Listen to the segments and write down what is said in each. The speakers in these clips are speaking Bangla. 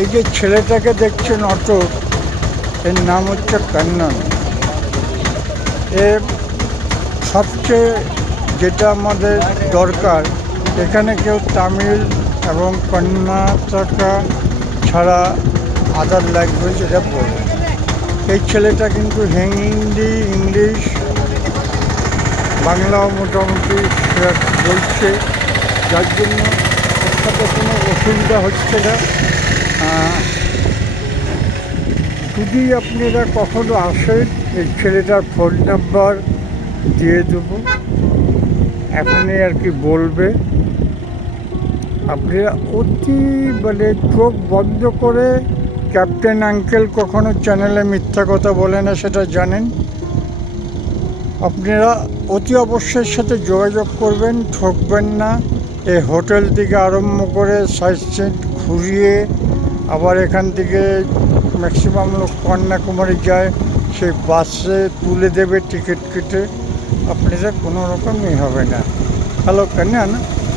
এই যে ছেলেটাকে দেখছেন অটো, এর নাম হচ্ছে কান্নন। এর সবচেয়ে যেটা আমাদের দরকার, এখানে কেউ তামিল এবং কর্ণাটকা ছাড়া আদার ল্যাঙ্গুয়েজ এটা বলে। এই ছেলেটা কিন্তু হিন্দি, ইংলিশ, বাংলাও মোটামুটি বলছে, যার জন্য ওর সাথে কোনো অসুবিধা হচ্ছে না। যদি আপনারা কখনো আসেন, এই ছেলেটার ফোন নাম্বার দিয়ে দেবো, এখনই আর কি বলবে। আপনারা অতি মানে চোখ বন্ধ করে, ক্যাপ্টেন আঙ্কেল কখনো চ্যানেলে মিথ্যা কথা বলে না, সেটা জানেন। আপনারা অতি অবশ্যের সাথে যোগাযোগ করবেন, ঠকবেন না। এই হোটেল থেকে আরম্ভ করে সাইড সিন ঘুরিয়ে আবার এখান থেকে ম্যাক্সিমাম লোক কন্যাকুমারী যায়, সেই বাসে তুলে দেবে টিকিট কেটে। আপনাদের কোনো রকমই হবে না। হ্যালো कन्या,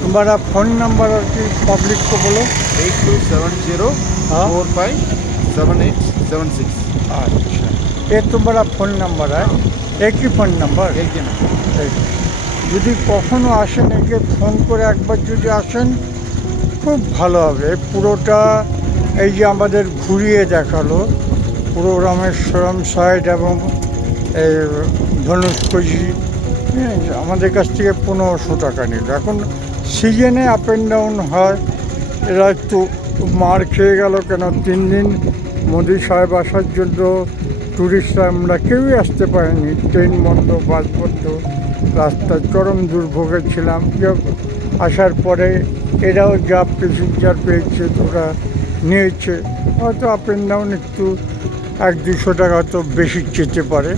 तुम्हारा फ़ोन नंबर और की पब्लिक को बोलो। 8270457876। अच्छा, ये तुम्हारा फ़ोन नंबर है? एक ही फ़ोन नंबर? एक ही नंबर। যদি কখনো আসেন, একে ফোন করে একবার যদি আসেন খুব ভালো হবে। পুরোটা এই যে আমাদের ঘুরিয়ে দেখালো, পুরো রামেশ্বরম সাইড এবং এই ধনুষকোজি, আমাদের কাছ থেকে 1500 টাকা নিল। এখন সিজনে আপ অ্যান্ড ডাউন হয়, এরা একটু মার খেয়ে গেল। কেন 3 দিন মোদি সাহেব আসার জন্য ট্যুরিস্টরা আমরা কেউই আসতে পারিনি, ট্রেন বন্ধ, বাস বন্ধ, রাস্তায় চরম দুর্ভোগে ছিলাম। আসার পরে এরাও যা প্যাসেঞ্জার পেয়েছে ওরা নিয়েছে, হয়তো আপ অ্যান্ড ডাউন একটু 100-200 টাকা তো বেশি যেতে পারে।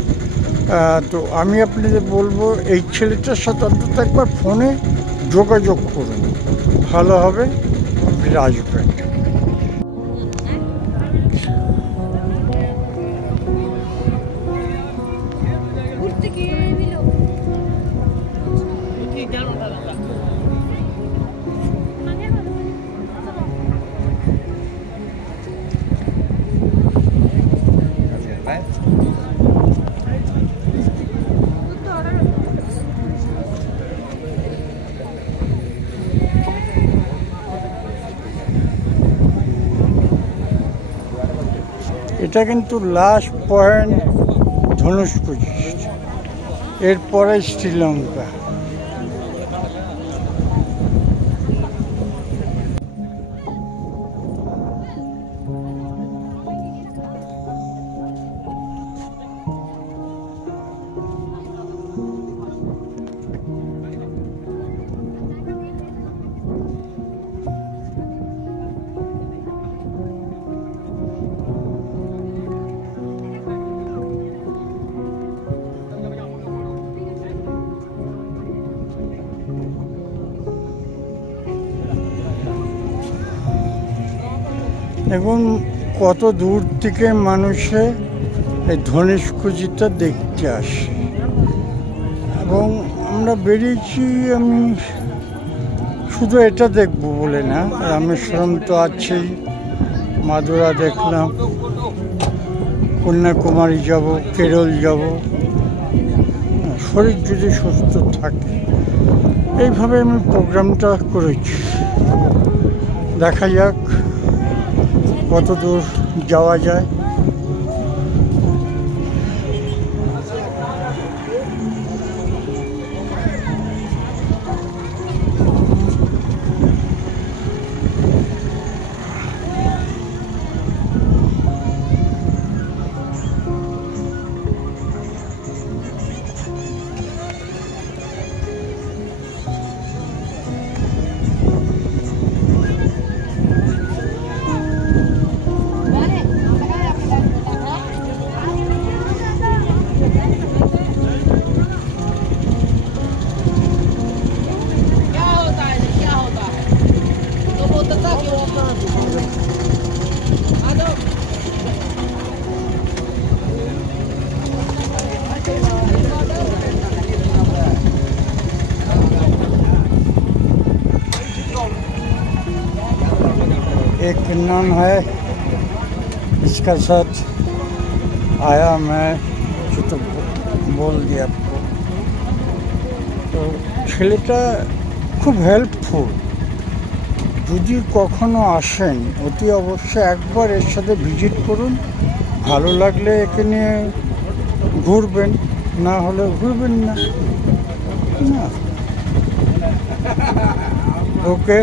তো আমি আপনাদের বলবো, এই ছেলেটার সাথে অন্তত একবার ফোনে যোগাযোগ করুন, ভালো হবে, আপনারা আসবেন। এটা কিন্তু লাস্ট পয়েন্ট ধনুষকোটি, এরপরে শ্রীলঙ্কা। এখন কত দূর থেকে মানুষে এই ধনুষকোটিটা দেখতে আসে, এবং আমরা বেরিয়েছি। আমি শুধু এটা দেখব বলে না, রামেশ্বরম তো আছেই, মাদুরা দেখলাম, কন্যাকুমারী যাব, কেরল যাব, শরীর যদি সুস্থ থাকে। এইভাবে আমি প্রোগ্রামটা করেছি। দেখা যাক কত দূর যাওয়া যায়। एक नाम है इसका साथ आया मैं जो तो बोल दिया आपको। তো ছেলেটা খুব হেল্পফুল। যদি কখনো আসেন অতি অবশ্যই একবার এর সাথে ভিজিট করুন। ভালো লাগলে একে নিয়ে ঘুরবেন, না হলে ঘুরবেন না। না, ওকে।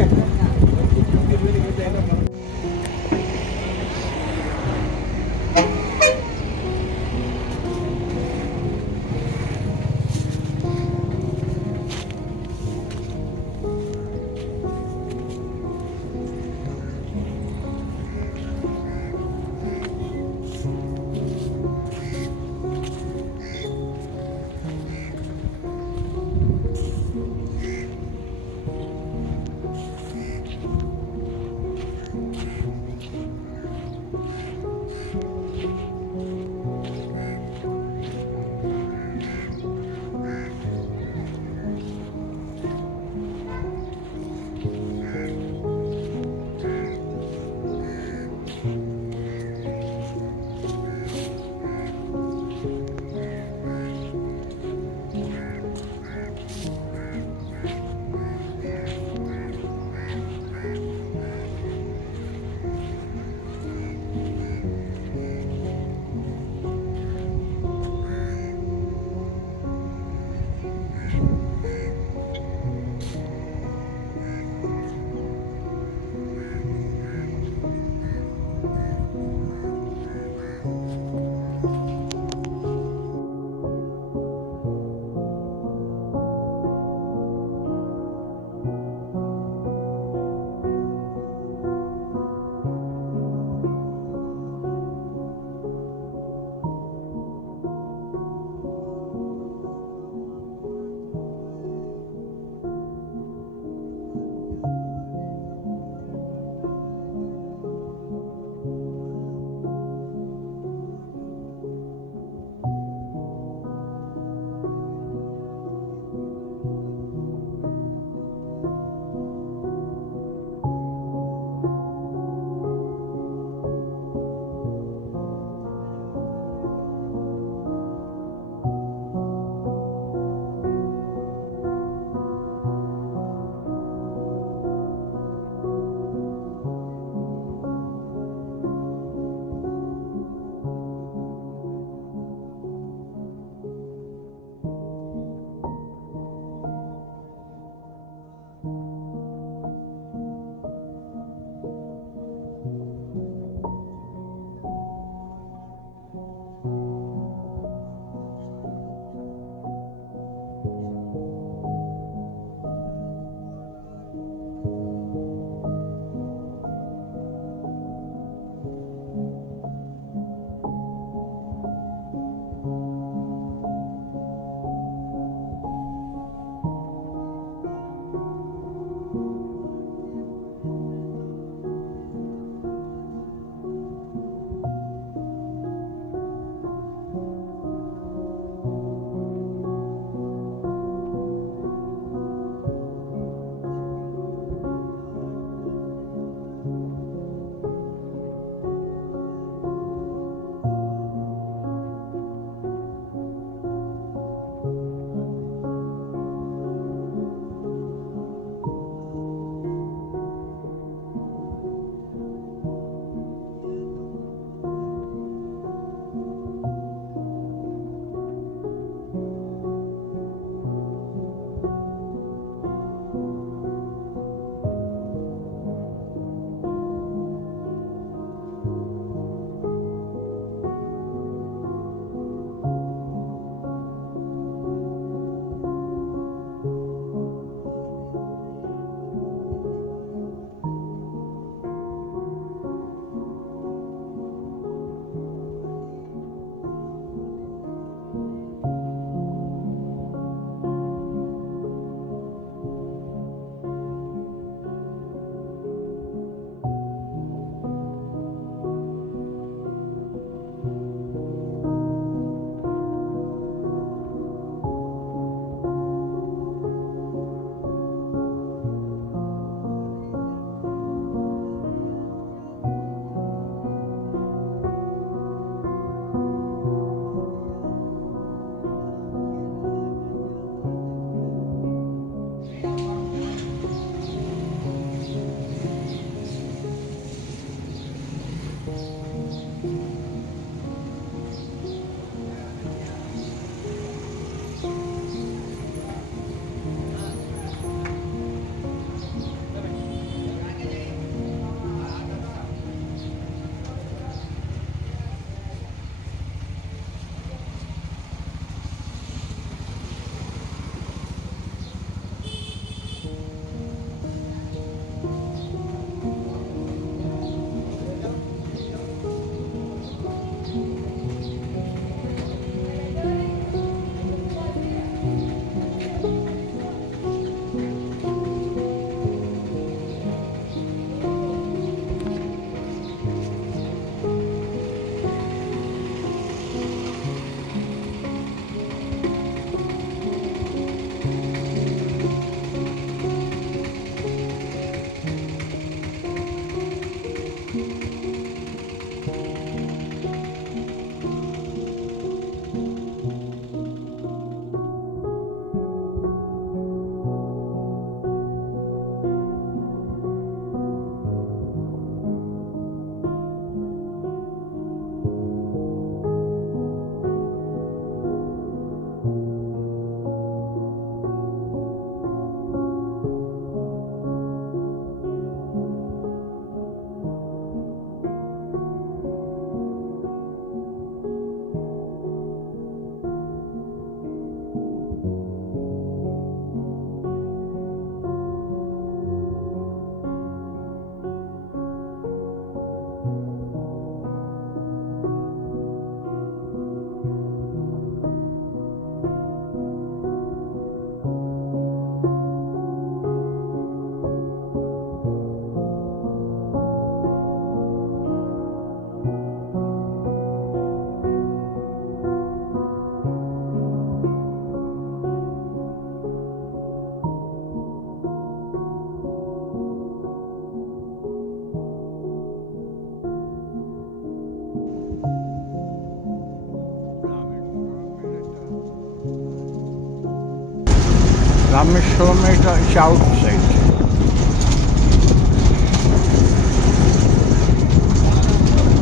রামেশ্বরমে এটা হচ্ছে আউটসাইড।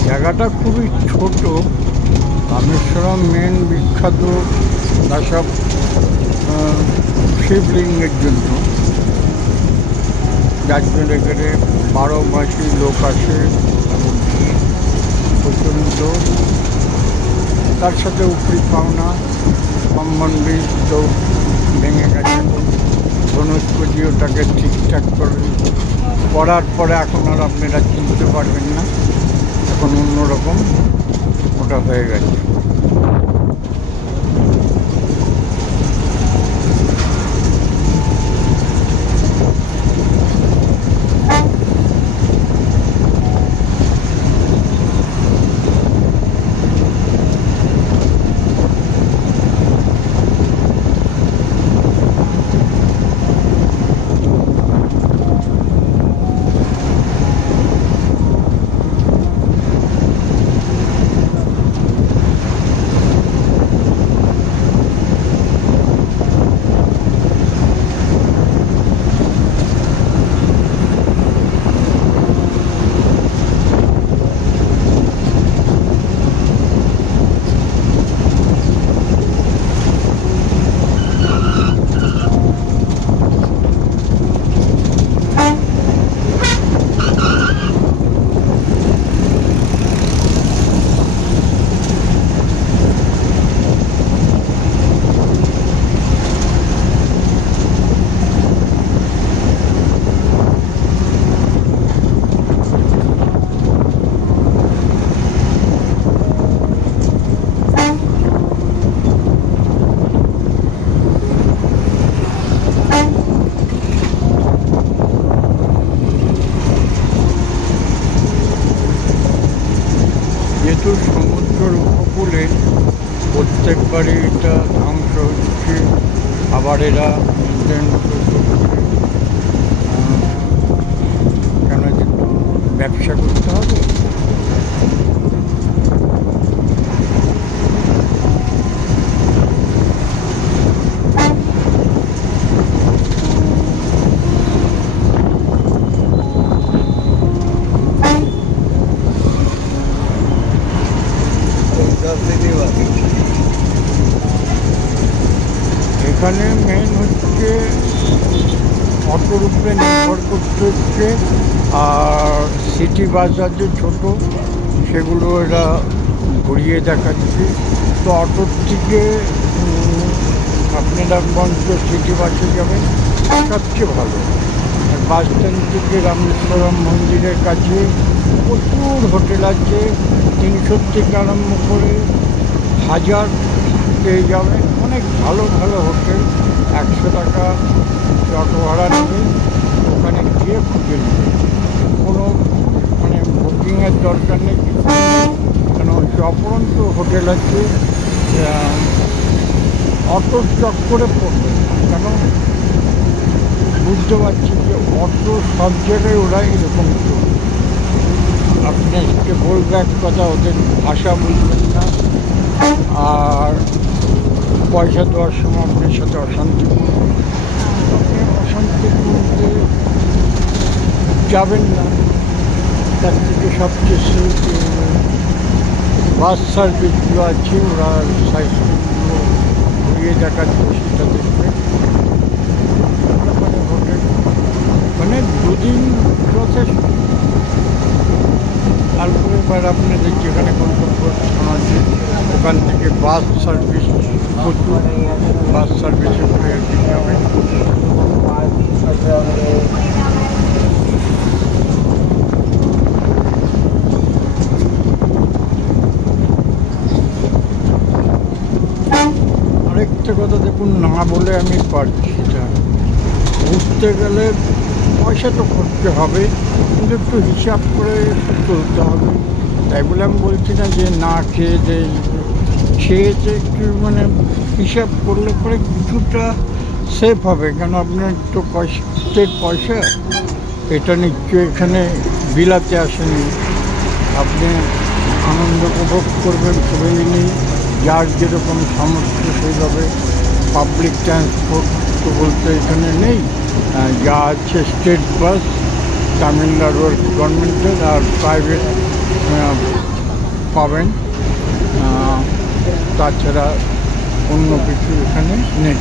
জায়গাটা খুবই ছোট। রামেশ্বরম মেন বিখ্যাত সব শিবলিঙ্গের জন্য, যার জন্য এখানে 12 মাসই লোক আসে এবং ভিড় প্রচণ্ড। তার সাথে উপরি পাওনা সম্বন্ধী তো ভেঙে গেছে। ধনুষ্পতি ওটাকে ঠিকঠাক করার পরে এখন আর আপনারা চিনতে পারবেন না, এখন অন্যরকম ওটা হয়ে গেছে। যেহেতু সমুদ্রের উপকূলে প্রত্যেকবারই এটা ধ্বংস হচ্ছে, আবার এরা মেনটেন করছে। কেন ব্যবসা করতে হবে। এখানে মেন হচ্ছে অটোর উপরে নির্ভর করতে হচ্ছে, আর সিটি বাস আছে ছোটো, সেগুলো এরা ঘুরিয়ে দেখাচ্ছে। তো অটোর থেকে আপনারা বঞ্চ সিটি বাসে যাবেন সবচেয়ে ভালো। আর বাস স্ট্যান্ড থেকে রামেশ্বরম মন্দিরের কাছে প্রচুর হোটেল আছে, 300 থেকে আরম্ভ করে 1000 পেয়ে যাবেন। অনেক ভালো ভালো হোটেল, 100 টাকা অটো ভাড়া নেবে, ওখানে গিয়ে খুঁজে নেবে। কোনো মানে বুকিংয়ের দরকার নেই, কেন অপরন্ত হোটেল আছে। অটোর চক্করে পড়বে কেন বুঝতে পারছি যে অটো সব জায়গায় ওরা এরকম চলবে। আপনি আজকে বলবে এক কথা, ওদের ভাষা বুঝবেন না, আর পয়সা দেওয়ার সময় আপনার সাথে অশান্তি করবে। আপনি অশান্তির মধ্যে যাবেন না। তার থেকে সবচেয়ে বাস সার্ভিসগুলো আছে, ওরা সাইকেলগুলো ঘুরিয়ে দেখাচ্ছে, সেটা দেখবে। মানে হোটেল মানে 2 দিন যথেষ্ট। তারপরে এবার আপনাদের যেখানে গন্তব্য আছে ওখান থেকে বাস সার্ভিস, প্রচুর বাস সার্ভিসে করে আর কি যাবে। আরেকটা কথা দেখুন, না বলে আমি পারছি না, ঘুরতে গেলে পয়সা তো করতে হবে, কিন্তু একটু হিসাব করে চলতে হবে। তাই বলে আমি বলছি না যে না খেয়ে যে খেয়েছে, একটু মানে হিসাব করলে পরে কিছুটা সেফ হবে। কেন আপনার তো কষ্টের পয়সা, এটা নিশ্চয়ই এখানে বিলাতে আসেনি। আপনি আনন্দ উপভোগ করবেন সবাই নিয়ে, যার যেরকম সামর্থ্য সেইভাবে পাবলিক ট্রান্সপোর্ট বলতে এখানে নেই, যা আছে স্টেট বাস তামিলনাড়ুর গভর্নমেন্টের, আর প্রাইভেট পাবেন, তাছাড়া অন্য কিছু এখানে নেই।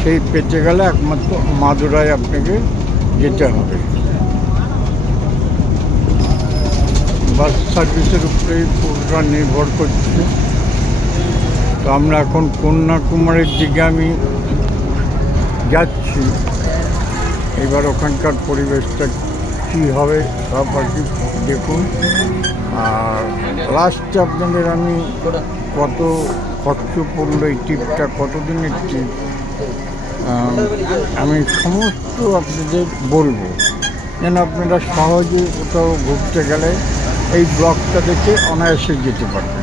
সেই পেতে গেলে একমাত্র মাদুরাই আপনাকে যেতে হবে। বাস সার্ভিসের উপরেই পুরোটা নির্ভর করছে। তো আমরা এখন কন্যাকুমারীর দিকে আমি যাচ্ছি। এবার ওখানকার পরিবেশটা কী হবে সব আর কি দেখুন। আর লাস্টে আপনাদের আমি কত খরচ পড়লো এই ট্রিপটা, কতদিনের ট্রিপ, আমি সমস্ত আপনাদের বলবো, যেন আপনারা সহজে কোথাও ঘুরতে গেলে এই ব্লগটা দেখে অনায়াসে যেতে পারেন।